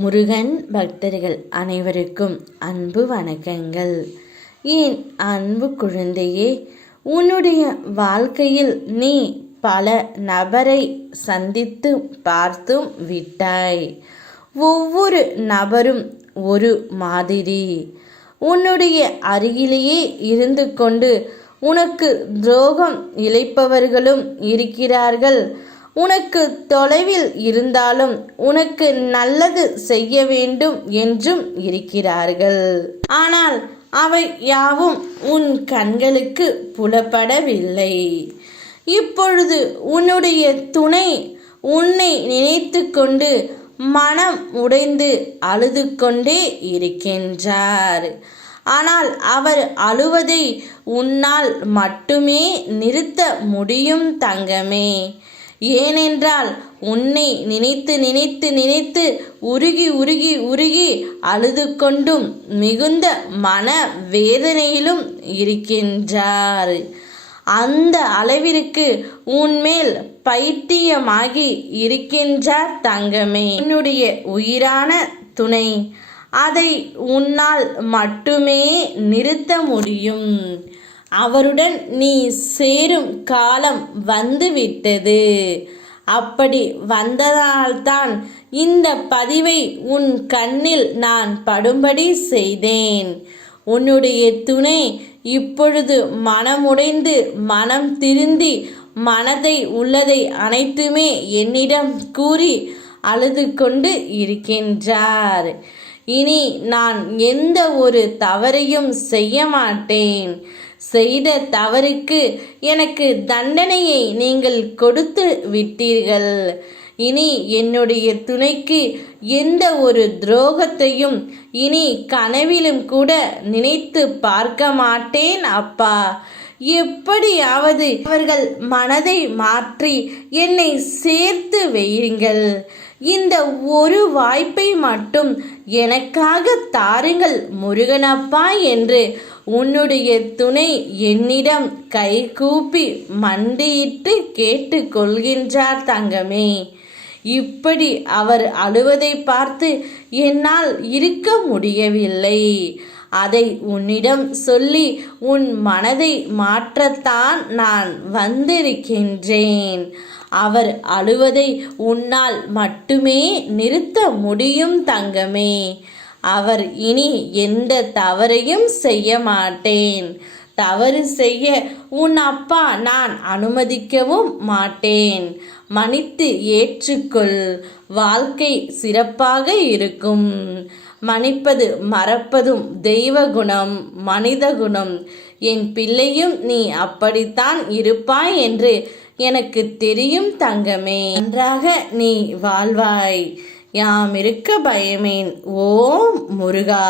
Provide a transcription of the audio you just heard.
முருகன் பக்தர்கள் அனைவருக்கும் அன்பு வணக்கங்கள். என் அன்பு குழந்தையே, உன்னுடைய வாழ்க்கையில் நீ பல நபரை சந்தித்து பார்த்தும் விட்டாய். ஒவ்வொரு நபரும் ஒரு மாதிரி. உன்னுடைய அருகிலேயே இருந்து கொண்டு உனக்கு துரோகம் இழைப்பவர்களும் இருக்கிறார்கள். உனக்கு தொலைவில் இருந்தாலும் உனக்கு நல்லது செய்ய வேண்டும் என்றும் இருக்கிறார்கள். ஆனால் அவை யாவும் உன் கண்களுக்கு புலப்படவில்லை. இப்பொழுது உன்னுடைய துணை உன்னை நினைத்து கொண்டு மனம் உடைந்து அழுது கொண்டே இருக்கின்றார். ஆனால் அவர் அழுவதை உன்னால் மட்டுமே நிறுத்த முடியும் தங்கமே. ஏனென்றால் உன்னை நினைத்து நினைத்து நினைத்து உருகி உருகி உருகி அழுது கொண்டும் மிகுந்த மன வேதனையிலும் இருக்கின்றார். அந்த அளவிற்கு உன்மேல் பைத்தியமாகி இருக்கின்றார் தங்கமே. என்னுடைய உயிரான துணை, அதை உன்னால் மட்டுமே நிறுத்த முடியும். அவருடன் நீ சேரும் காலம் வந்துவிட்டது. அப்படி வந்ததால்தான் இந்த பதிவை உன் கண்ணில் நான் படும்படி செய்தேன். உன்னுடைய துணை இப்பொழுது மனமுடைந்து மனம் திருந்தி மனதை உள்ளதை அனைத்துமே என்னிடம் கூறி அழுது கொண்டு இருக்கின்றார். இனி நான் எந்த ஒரு தவறையும் செய்ய மாட்டேன். செய்த தவறுக்கு எனக்கு தண்டனையை நீங்கள் கொடுத்து விட்டீர்கள். இனி என்னுடைய துணைக்கு எந்த ஒரு துரோகத்தையும் இனி கனவிலும் கூட நினைத்து பார்க்க மாட்டேன் அப்பா. எப்படியாவது அவர்கள் மனதை மாற்றி என்னை சேர்த்து வையுங்கள். இந்த ஒரு வாய்ப்பை மட்டும் எனக்காக தாருங்கள் முருகனப்பா என்று உன்னுடைய துணை என்னிடம் கை கூப்பி மண்டியிட்டு கேட்டு கொள்கின்றார் தங்கமே. இப்படி அவர் அழுவதை பார்த்து என்னால் இருக்க முடியவில்லை. அதை உன்னிடம் சொல்லி உன் மனதை மாற்றத்தான் நான் வந்திருக்கின்றேன். அவர் அழுவதை உன்னால் மட்டுமே நிறுத்த முடியும் தங்கமே. அவர் இனி எந்த தவறையும் செய்ய மாட்டேன். தவறு செய்ய உன் அப்பா நான் அனுமதிக்கவும் மாட்டேன். மன்னித்து ஏற்றுக்கொள். வாழ்க்கை சிறப்பாக இருக்கும். மன்னிப்பது மறப்பதும் தெய்வ குணம், மனித குணம். என் பிள்ளையும் நீ அப்படித்தான் இருப்பாய் என்று எனக்கு தெரியும் தங்கமே. நன்றாக நீ வாழ்வாய். யாம் இருக்க பயமேன். ஓம் முருகா.